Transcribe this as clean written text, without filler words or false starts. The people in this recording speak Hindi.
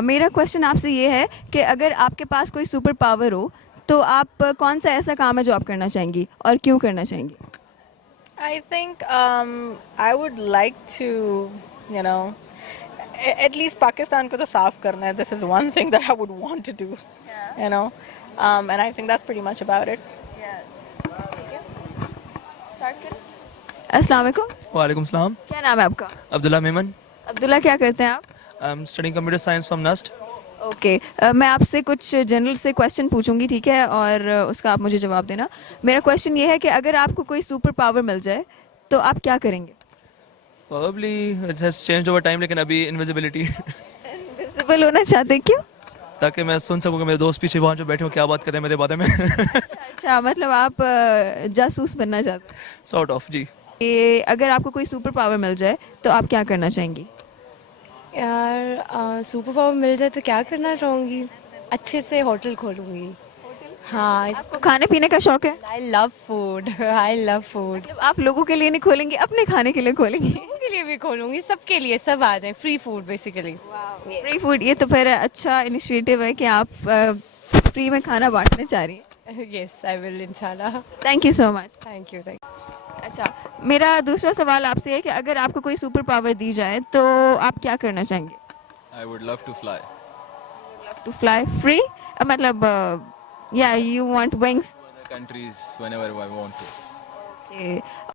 मेरा क्वेश्चन आपसे ये है कि अगर आपके पास कोई सुपर पावर हो तो आप कौन सा ऐसा काम है जो आप करना चाहेंगी और क्यों करना चाहेंगी? I think I would like to, you know, at least Pakistan को तो साफ करना है. This is one thing that I would want to do, you know, and I think that's pretty much about it. अस्सलाम वालेकुम। वालेकुम सलाम। क्या नाम है आपका? अब्दुल्ला मेमन। अब्दुल्ला, क्या करते हैं आप? I am studying computer science from NUST. Okay मैं आपसे कुछ जनरल से क्वेश्चन पूछूंगी, ठीक है, और उसका आप मुझे जवाब देना। मेरा क्वेश्चन ये है कि अगर आपको कोई सुपर पावर मिल जाए तो आप क्या करेंगे? Probably it has changed over time, लेकिन अभी इनविजिबिलिटी इनविजिबल होना चाहते हैं, क्यों? ताकि मैं सुन सकूं कि मेरे दोस्त पीछे वहाँ जो बैठे हो क्या बात कर रहे हैं मेरे बारे में। अच्छा, मतलब आप जासूस बनना चाहते हैं। सॉर्ट ऑफ जी। ये अगर आपको कोई सुपर पावर मिल जाए तो आप क्या करना चाहेंगी? यार सुपर पावर मिल जाए तो क्या करना चाहूँगी, अच्छे से होटल खोलूँगी। हाँ, आपको खाने पीने का शौक है? I love food. I love food. मतलब आप लोगों के लिए नहीं खोलेंगे, अपने खाने के लिए खोलेंगे? के लिए भी खोलूँगी, सबके लिए, सब आ जाए, free food basically. Free food, ये तो फिर अच्छा इनिशिएटिव है कि आप फ्री में खाना बांटने चाह रही हैं। यस, आई विल इंशाल्लाह। Thank you so much. Thank you. अच्छा, मेरा दूसरा सवाल आपसे है कि अगर आपको कोई सुपर पावर दी जाए तो आप क्या करना चाहेंगे? I would love to fly. To fly free, मतलब या you want wings? Other countries whenever I want to.